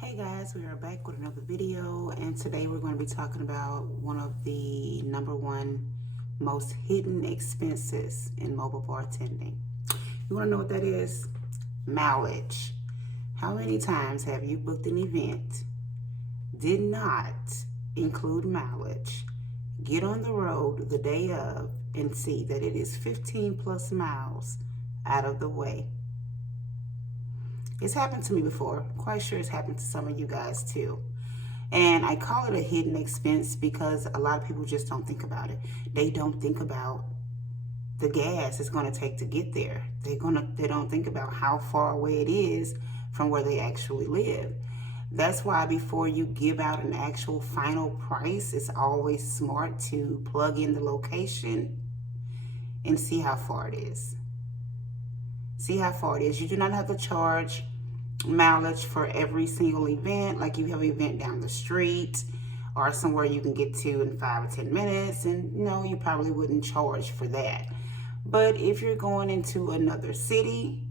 Hey guys, we are back with another video, and today we're going to be talking about one of the #1 most hidden expenses in mobile bartending. You want to know what that is? Mileage. How many times have you booked an event, did not include mileage, get on the road the day of, and see that it is 15 plus miles out of the way? It's happened to me before. Quite sure it's happened to some of you guys too. And I call it a hidden expense because a lot of people just don't think about it. They don't think about the gas it's going to take to get there. They don't think about how far away it is from where they actually live. That's why before you give out an actual final price, it's always smart to plug in the location and see how far it is. See how far it is. You do not have to charge mileage for every single event. Like you have an event down the street or somewhere you can get to in 5 or 10 minutes, and no, you probably wouldn't charge for that. But if you're going into another city,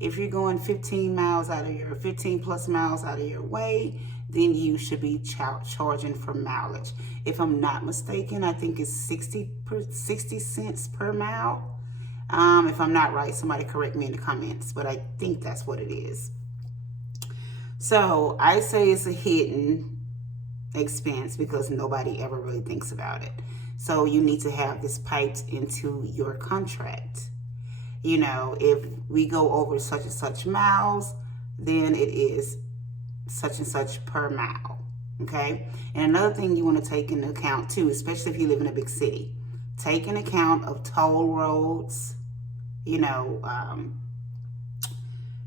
if you're going 15 plus miles out of your way, then you should be charging for mileage. If I'm not mistaken, I think it's 60 cents per mile. If I'm not right, somebody correct me in the comments, but I think that's what it is. So I say it's a hidden expense because nobody ever really thinks about it. So you need to have this piped into your contract. You know, if we go over such and such miles, then it is such and such per mile, okay? And another thing you want to take into account too, especially if you live in a big city, take in account of toll roads,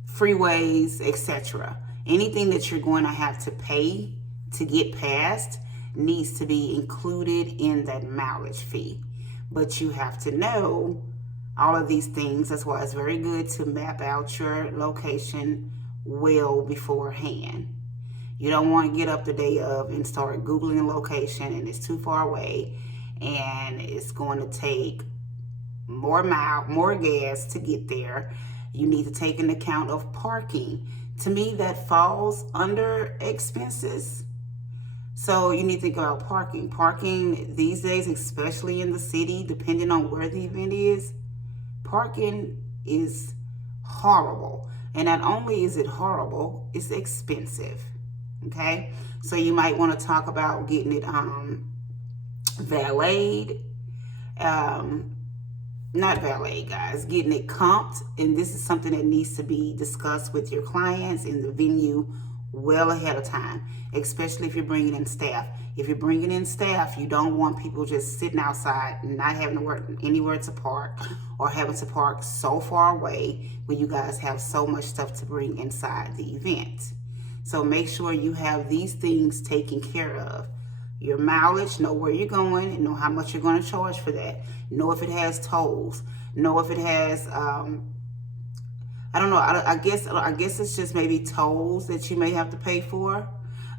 freeways, etc. Anything that you're going to have to pay to get past needs to be included in that mileage fee. But you have to know all of these things. That's why it's very good to map out your location well beforehand. You don't want to get up the day of and start Googling a location and it's too far away and it's going to take more gas to get there. You need to take into account of parking. To me, that falls under expenses. So you need to think about parking. Parking these days, especially in the city, depending on where the event is, parking is horrible. And not only is it horrible, it's expensive. Okay? So you might want to talk about getting it valeted. Not valet, guys, getting it comped. And this is something that needs to be discussed with your clients in the venue well ahead of time, especially if you're bringing in staff. If you're bringing in staff, you don't want people just sitting outside and not having to work anywhere to park or having to park so far away when you guys have so much stuff to bring inside the event. So make sure you have these things taken care of. Your mileage, know where you're going and know how much you're going to charge for that. Know if it has tolls. Know if it has, I don't know, I guess it's just maybe tolls that you may have to pay for.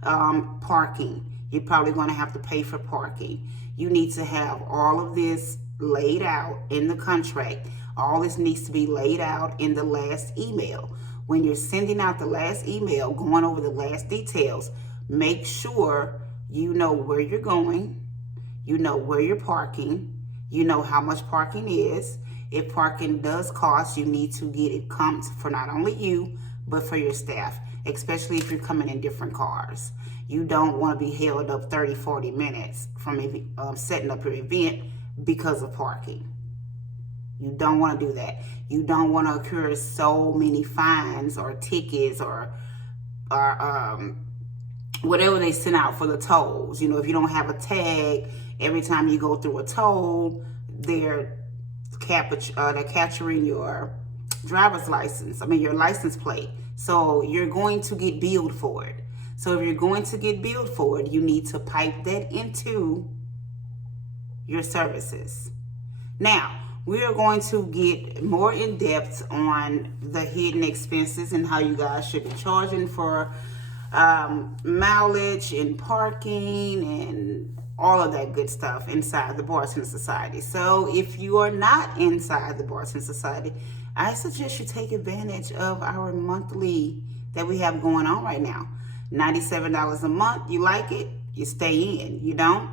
Parking. You're probably going to have to pay for parking. You need to have all of this laid out in the contract. All this needs to be laid out in the last email. When you're sending out the last email, going over the last details, make sure you know where you're going, you know where you're parking, you know how much parking is. If parking does cost, you need to get it comped for not only you, but for your staff, especially if you're coming in different cars. You don't want to be held up 30, 40 minutes from setting up your event because of parking. You don't want to do that. You don't want to incur so many fines or tickets or whatever they send out for the tolls. You know, if you don't have a tag, every time you go through a toll, they're capturing your driver's license. Your license plate. So you're going to get billed for it. So if you're going to get billed for it, you need to pipe that into your services. Now, we are going to get more in depth on the hidden expenses and how you guys should be charging for mileage and parking and all of that good stuff inside the Bartender Society. So if you are not inside the Bartender Society, I suggest you take advantage of our monthly that we have going on right now. $97 a month. You like it, you stay in. You don't,